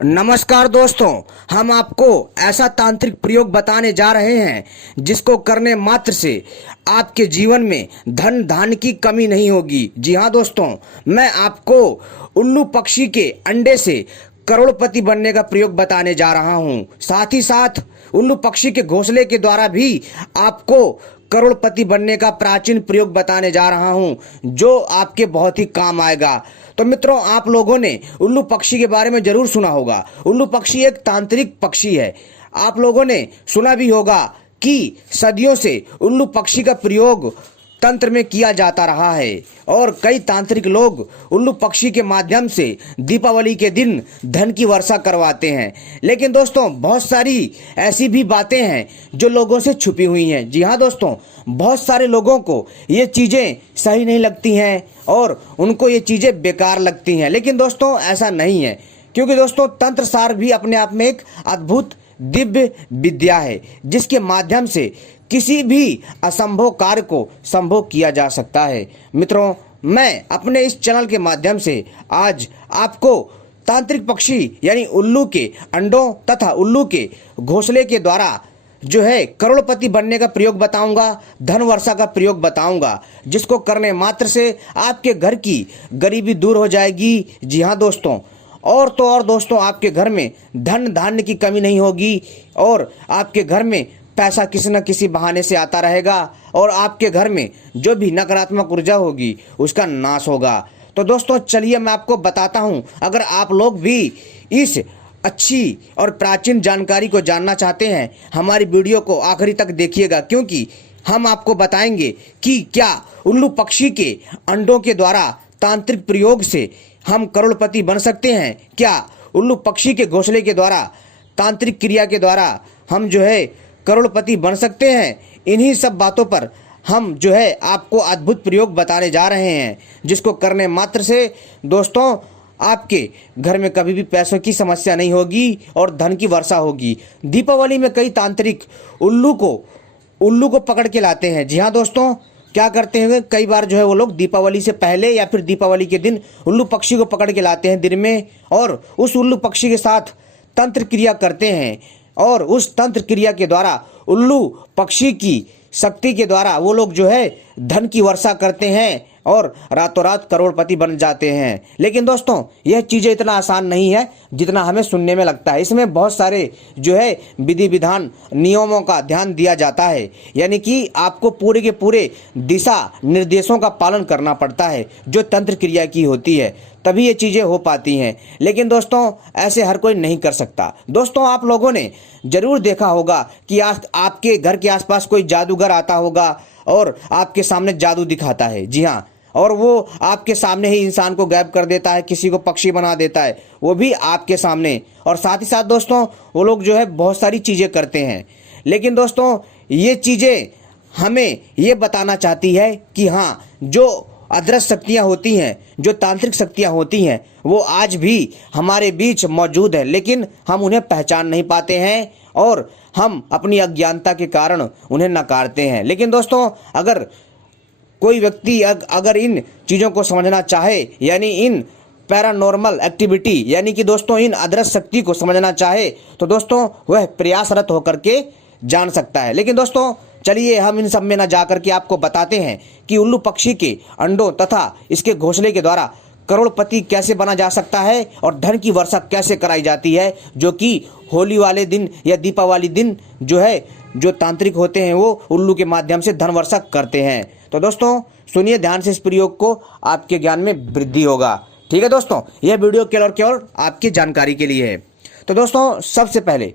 नमस्कार दोस्तों, हम आपको ऐसा तांत्रिक प्रयोग बताने जा रहे हैं जिसको करने मात्र से आपके जीवन में धन धान्य की कमी नहीं होगी। जी हाँ दोस्तों, मैं आपको उल्लू पक्षी के अंडे से करोड़पति बनने का प्रयोग बताने जा रहा हूँ। साथ ही साथ उल्लू पक्षी के घोंसले के द्वारा भी आपको करोड़पति बनने का प्राचीन प्रयोग बताने जा रहा हूं, जो आपके बहुत ही काम आएगा। तो मित्रों, आप लोगों ने उल्लू पक्षी के बारे में जरूर सुना होगा। उल्लू पक्षी एक तांत्रिक पक्षी है। आप लोगों ने सुना भी होगा कि सदियों से उल्लू पक्षी का प्रयोग तंत्र में किया जाता रहा है और कई तांत्रिक लोग उल्लू पक्षी के माध्यम से दीपावली के दिन धन की वर्षा करवाते हैं। लेकिन दोस्तों, बहुत सारी ऐसी भी बातें हैं जो लोगों से छुपी हुई हैं। जी हाँ दोस्तों, बहुत सारे लोगों को ये चीज़ें सही नहीं लगती हैं और उनको ये चीज़ें बेकार लगती हैं। लेकिन दोस्तों, ऐसा नहीं है, क्योंकि दोस्तों तंत्र सार भी अपने आप में एक अद्भुत दिव्य विद्या है जिसके माध्यम से किसी भी असंभव कार्य को संभव किया जा सकता है। मित्रों, मैं अपने इस चैनल के माध्यम से आज आपको तांत्रिक पक्षी यानी उल्लू के अंडों तथा उल्लू के घोंसले के द्वारा जो है करोड़पति बनने का प्रयोग बताऊंगा, धन वर्षा का प्रयोग बताऊंगा, जिसको करने मात्र से आपके घर की गरीबी दूर हो जाएगी। जी हाँ दोस्तों, और तो और दोस्तों, आपके घर में धन धान्य की कमी नहीं होगी और आपके घर में पैसा किसी न किसी बहाने से आता रहेगा और आपके घर में जो भी नकारात्मक ऊर्जा होगी उसका नाश होगा। तो दोस्तों चलिए मैं आपको बताता हूं। अगर आप लोग भी इस अच्छी और प्राचीन जानकारी को जानना चाहते हैं, हमारी वीडियो को आखिरी तक देखिएगा, क्योंकि हम आपको बताएंगे कि क्या उल्लू पक्षी के अंडों के द्वारा तांत्रिक प्रयोग से हम करोड़पति बन सकते हैं। क्या उल्लू पक्षी के घोंसले के द्वारा तांत्रिक क्रिया के द्वारा हम जो है करोड़पति बन सकते हैं। इन्हीं सब बातों पर हम जो है आपको अद्भुत प्रयोग बताने जा रहे हैं, जिसको करने मात्र से दोस्तों आपके घर में कभी भी पैसों की समस्या नहीं होगी और धन की वर्षा होगी। दीपावली में कई तांत्रिक उल्लू को पकड़ के लाते हैं। जी हाँ दोस्तों, क्या करते हैं, कई बार जो है वो लोग दीपावली से पहले या फिर दीपावली के दिन उल्लू पक्षी को पकड़ के लाते हैं दिन में, और उस उल्लू पक्षी के साथ तंत्र क्रिया करते हैं और उस तंत्र क्रिया के द्वारा उल्लू पक्षी की शक्ति के द्वारा वो लोग जो है धन की वर्षा करते हैं और रातों रात करोड़पति बन जाते हैं। लेकिन दोस्तों, यह चीज़ें इतना आसान नहीं है जितना हमें सुनने में लगता है। इसमें बहुत सारे जो है विधि विधान नियमों का ध्यान दिया जाता है, यानी कि आपको पूरे के पूरे दिशा निर्देशों का पालन करना पड़ता है जो तंत्र क्रिया की होती है, तभी ये चीज़ें हो पाती हैं। लेकिन दोस्तों, ऐसे हर कोई नहीं कर सकता। दोस्तों, आप लोगों ने जरूर देखा होगा कि आपके घर के आसपास कोई जादूगर आता होगा और आपके सामने जादू दिखाता है। जी हाँ, और वो आपके सामने ही इंसान को गायब कर देता है, किसी को पक्षी बना देता है, वो भी आपके सामने। और साथ ही साथ दोस्तों, वो लोग जो है बहुत सारी चीज़ें करते हैं। लेकिन दोस्तों, ये चीज़ें हमें ये बताना चाहती है कि हाँ, जो अदृश्य शक्तियाँ होती हैं, जो तांत्रिक शक्तियाँ होती हैं, वो आज भी हमारे बीच मौजूद है, लेकिन हम उन्हें पहचान नहीं पाते हैं और हम अपनी अज्ञानता के कारण उन्हें नकारते हैं। लेकिन दोस्तों, अगर कोई व्यक्ति अगर इन चीज़ों को समझना चाहे, यानी इन पैरानॉर्मल एक्टिविटी, यानी कि दोस्तों इन अदृश्य शक्ति को समझना चाहे, तो दोस्तों वह प्रयासरत होकर के जान सकता है। लेकिन दोस्तों चलिए हम इन सब में न जाकर के आपको बताते हैं कि उल्लू पक्षी के अंडों तथा इसके घोंसले के द्वारा करोड़पति कैसे बना जा सकता है और धन की वर्षा कैसे कराई जाती है, जो कि होली वाले दिन या दीपावली दिन जो है जो तांत्रिक होते हैं वो उल्लू के माध्यम से धन वर्षा करते हैं। तो दोस्तों सुनिए ध्यान से, इस प्रयोग को आपके ज्ञान में वृद्धि होगा। ठीक है दोस्तों, यह वीडियो केवल आपकी जानकारी के लिए है। तो दोस्तों, सबसे पहले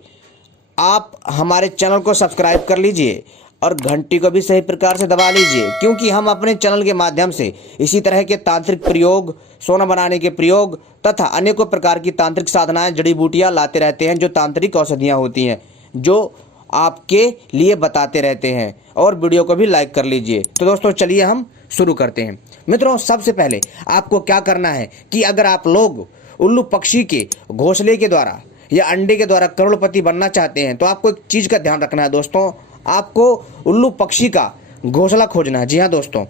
आप हमारे चैनल को सब्सक्राइब कर लीजिए और घंटी को भी सही प्रकार से दबा लीजिए, क्योंकि हम अपने चैनल के माध्यम से इसी तरह के तांत्रिक प्रयोग, सोना बनाने के प्रयोग तथा अनेकों प्रकार की तांत्रिक साधनाएं, जड़ी बूटियां लाते रहते हैं, जो तांत्रिक औषधियां होती हैं, जो आपके लिए बताते रहते हैं। और वीडियो को भी लाइक कर लीजिए। तो दोस्तों चलिए हम शुरू करते हैं। मित्रों, सबसे पहले आपको क्या करना है कि अगर आप लोग उल्लू पक्षी के घोंसले के द्वारा या अंडे के द्वारा करोड़पति बनना चाहते हैं, तो आपको एक चीज़ का ध्यान रखना है दोस्तों, आपको उल्लू पक्षी का घोंसला खोजना है। जी हाँ दोस्तों,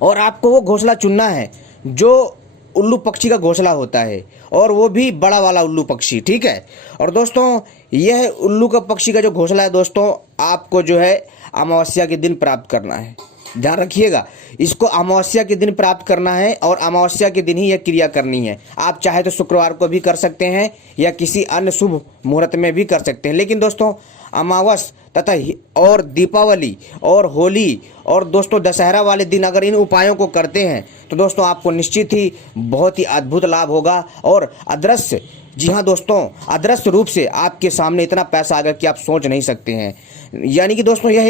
और आपको वो घोंसला चुनना है जो उल्लू पक्षी का घोंसला होता है, और वो भी बड़ा वाला उल्लू पक्षी, ठीक है। और दोस्तों यह उल्लू का पक्षी का जो घोंसला है दोस्तों, आपको जो है अमावस्या के दिन प्राप्त करना है। ध्यान रखिएगा, इसको अमावस्या के दिन प्राप्त करना है और अमावस्या के दिन ही यह क्रिया करनी है। आप चाहे तो शुक्रवार को भी कर सकते हैं या किसी अन्य शुभ मुहूर्त में भी कर सकते हैं, लेकिन दोस्तों अमावस तथा और दीपावली और होली और दोस्तों दशहरा वाले दिन अगर इन उपायों को करते हैं तो दोस्तों आपको निश्चित ही बहुत ही अद्भुत लाभ होगा। और अदृश्य, जी हाँ दोस्तों, अदृश्य रूप से आपके सामने इतना पैसा आएगा कि आप सोच नहीं सकते हैं। यानी कि दोस्तों यह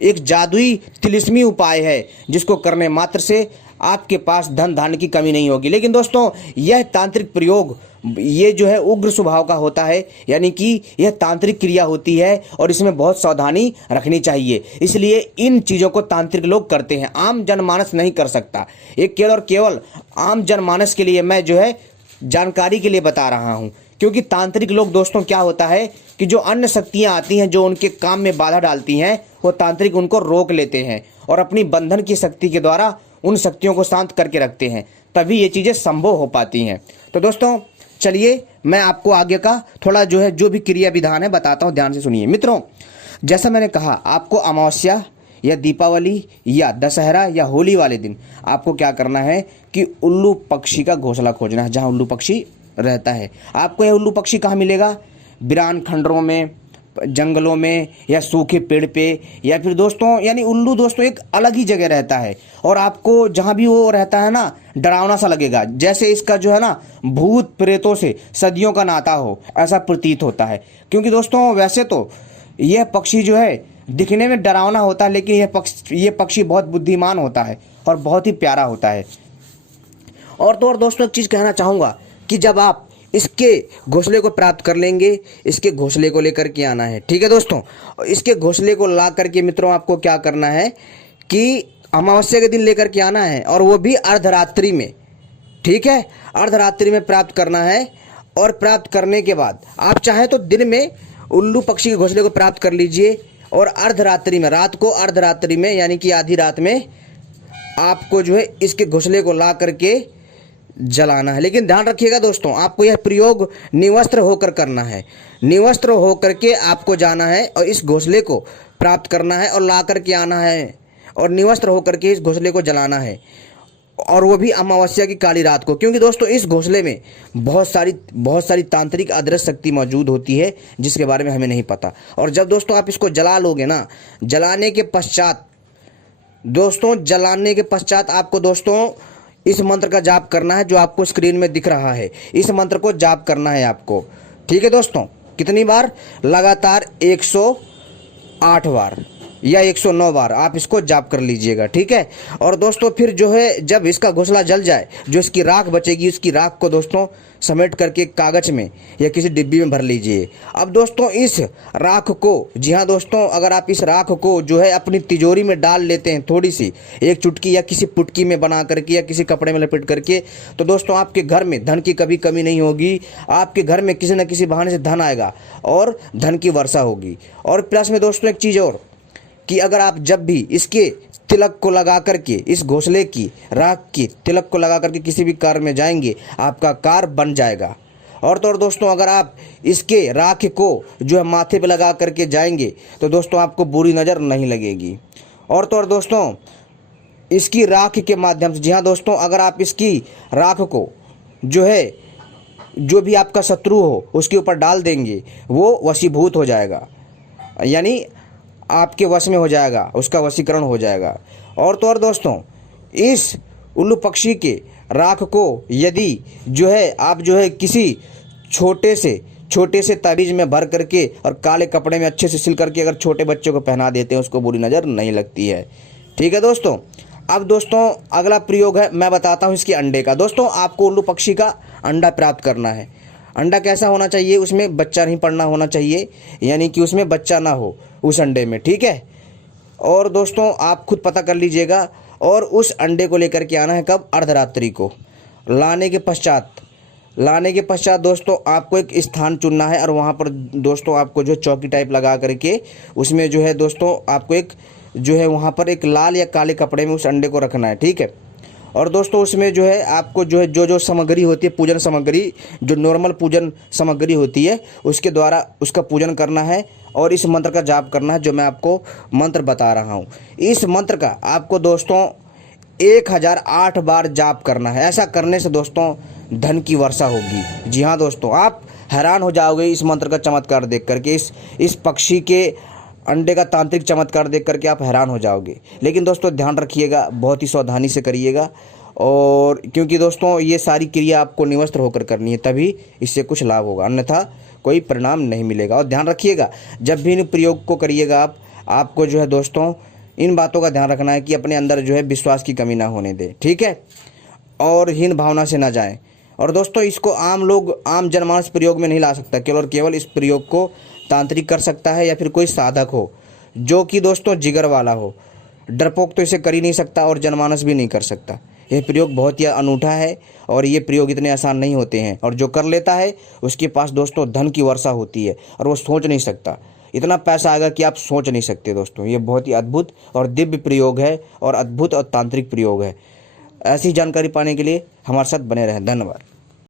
एक जादुई तिलिस्मी उपाय है जिसको करने मात्र से आपके पास धन धान्य की कमी नहीं होगी। लेकिन दोस्तों यह तांत्रिक प्रयोग ये जो है उग्र स्वभाव का होता है, यानी कि यह तांत्रिक क्रिया होती है और इसमें बहुत सावधानी रखनी चाहिए। इसलिए इन चीज़ों को तांत्रिक लोग करते हैं, आम जनमानस नहीं कर सकता। ये केवल और केवल आम जनमानस के लिए मैं जो है जानकारी के लिए बता रहा हूँ, क्योंकि तांत्रिक लोग दोस्तों क्या होता है कि जो अन्य शक्तियाँ आती हैं जो उनके काम में बाधा डालती हैं, वो तांत्रिक उनको रोक लेते हैं और अपनी बंधन की शक्ति के द्वारा उन शक्तियों को शांत करके रखते हैं, तभी ये चीज़ें संभव हो पाती हैं। तो दोस्तों चलिए मैं आपको आगे का थोड़ा जो भी क्रिया विधान है बताता हूँ, ध्यान से सुनिए। मित्रों, जैसा मैंने कहा, आपको अमावस्या या दीपावली या दशहरा या होली वाले दिन आपको क्या करना है कि उल्लू पक्षी का घोंसला खोजना है, जहाँ उल्लू पक्षी रहता है। आपको यह उल्लू पक्षी कहाँ मिलेगा? वीरान खंडरों में, जंगलों में, या सूखे पेड़ पे, या फिर दोस्तों यानी उल्लू दोस्तों एक अलग ही जगह रहता है और आपको जहाँ भी वो रहता है ना, डरावना सा लगेगा, जैसे इसका जो है ना भूत प्रेतों से सदियों का नाता हो, ऐसा प्रतीत होता है। क्योंकि दोस्तों वैसे तो यह पक्षी जो है दिखने में डरावना होता है, लेकिन यह पक्षी बहुत बुद्धिमान होता है और बहुत ही प्यारा होता है। और तो और दोस्तों एक चीज़ कहना चाहूँगा कि जब आप इसके घोंसले को प्राप्त कर लेंगे, इसके घोंसले को लेकर के आना है, ठीक है दोस्तों। इसके घोंसले को ला करके मित्रों आपको क्या करना है कि अमावस्या के दिन लेकर के आना है, और वो भी अर्धरात्रि में, ठीक है, अर्धरात्रि में प्राप्त करना है। और प्राप्त करने के बाद आप चाहे तो दिन में उल्लू पक्षी के घोंसले को प्राप्त कर लीजिए, और अर्धरात्रि में, रात को अर्धरात्रि में यानी कि आधी रात में आपको जो है इसके घोंसले को ला करके जलाना है। लेकिन ध्यान रखिएगा दोस्तों, आपको यह प्रयोग निवस्त्र होकर करना है। निवस्त्र होकर के आपको जाना है और इस घोंसले को प्राप्त करना है और ला करके आना है, और निवस्त्र होकर के इस घोंसले को जलाना है, और वो भी अमावस्या की काली रात को। क्योंकि दोस्तों इस घोंसले में बहुत सारी तांत्रिक अदृश्य शक्ति मौजूद होती है जिसके बारे में हमें नहीं पता। और जब दोस्तों आप इसको जला लोगे ना, जलाने के पश्चात आपको दोस्तों इस मंत्र का जाप करना है जो आपको स्क्रीन में दिख रहा है। इस मंत्र को जाप करना है आपको, ठीक है दोस्तों। कितनी बार? लगातार 108 बार या 109 बार आप इसको जाप कर लीजिएगा, ठीक है। और दोस्तों फिर जो है जब इसका घोंसला जल जाए, जो इसकी राख बचेगी, उसकी राख को दोस्तों समेट करके कागज में या किसी डिब्बी में भर लीजिए। अब दोस्तों इस राख को, जी हाँ दोस्तों, अगर आप इस राख को जो है अपनी तिजोरी में डाल लेते हैं, थोड़ी सी, एक चुटकी या किसी पुटकी में बना करके या किसी कपड़े में लपेट करके, तो दोस्तों आपके घर में धन की कभी कमी नहीं होगी। आपके घर में किसी न किसी बहाने से धन आएगा और धन की वर्षा होगी। और प्लस में दोस्तों एक चीज़ और, कि अगर आप जब भी इसके तिलक को लगा करके, इस घोंसले की राख की तिलक को लगा करके किसी भी कार्य में जाएंगे, आपका कार्य बन जाएगा। और तो और दोस्तों अगर आप इसके राख को जो है माथे पे लगा करके जाएंगे तो दोस्तों आपको बुरी नज़र नहीं लगेगी। और तो और दोस्तों इसकी राख के माध्यम से, जी हाँ दोस्तों, अगर आप इसकी राख को जो है जो भी आपका शत्रु हो उसके ऊपर डाल देंगे, वो वशीभूत हो जाएगा, यानी आपके वश में हो जाएगा, उसका वशीकरण हो जाएगा। और तो और दोस्तों इस उल्लू पक्षी के राख को यदि जो है आप जो है किसी छोटे से ताबीज में भर करके और काले कपड़े में अच्छे से सिल करके अगर छोटे बच्चों को पहना देते हैं, उसको बुरी नज़र नहीं लगती है, ठीक है दोस्तों। अब दोस्तों अगला प्रयोग है, मैं बताता हूँ इसके अंडे का। दोस्तों आपको उल्लू पक्षी का अंडा प्राप्त करना है। अंडा कैसा होना चाहिए? उसमें बच्चा नहीं पड़ना होना चाहिए, यानी कि उसमें बच्चा ना हो उस अंडे में, ठीक है। और दोस्तों आप खुद पता कर लीजिएगा। और उस अंडे को लेकर के आना है कब? अर्धरात्रि को। लाने के पश्चात दोस्तों आपको एक स्थान चुनना है, और वहाँ पर दोस्तों आपको जो चौकी टाइप लगा करके उसमें जो है दोस्तों आपको एक जो है वहाँ पर एक लाल या काले कपड़े में उस अंडे को रखना है, ठीक है। और दोस्तों उसमें जो है आपको जो है जो सामग्री होती है, पूजन सामग्री, जो नॉर्मल पूजन सामग्री होती है, उसके द्वारा उसका पूजन करना है और इस मंत्र का जाप करना है, जो मैं आपको मंत्र बता रहा हूँ। इस मंत्र का आपको दोस्तों 1008 बार जाप करना है। ऐसा करने से दोस्तों धन की वर्षा होगी। जी हाँ दोस्तों, आप हैरान हो जाओगे इस मंत्र का चमत्कार देख करके, इस पक्षी के अंडे का तांत्रिक चमत्कार देख करके आप हैरान हो जाओगे। लेकिन दोस्तों ध्यान रखिएगा, बहुत ही सावधानी से करिएगा, और क्योंकि दोस्तों ये सारी क्रिया आपको निवस्त्र होकर करनी है, तभी इससे कुछ लाभ होगा, अन्यथा कोई परिणाम नहीं मिलेगा। और ध्यान रखिएगा, जब भी इन प्रयोग को करिएगा आपको जो है दोस्तों इन बातों का ध्यान रखना है कि अपने अंदर जो है विश्वास की कमी ना होने दे, ठीक है, और हीन भावना से ना जाएं। और दोस्तों इसको आम जनमानस प्रयोग में नहीं ला सकता, केवल इस प्रयोग को तांत्रिक कर सकता है, या फिर कोई साधक हो जो कि दोस्तों जिगर वाला हो। डरपोक तो इसे कर ही नहीं सकता और जनमानस भी नहीं कर सकता। यह प्रयोग बहुत ही अनूठा है और ये प्रयोग इतने आसान नहीं होते हैं, और जो कर लेता है उसके पास दोस्तों धन की वर्षा होती है, और वो सोच नहीं सकता, इतना पैसा आएगा कि आप सोच नहीं सकते। दोस्तों ये बहुत ही अद्भुत और दिव्य प्रयोग है, और अद्भुत और तांत्रिक प्रयोग है। ऐसी जानकारी पाने के लिए हमारे साथ बने रहें। धन्यवाद।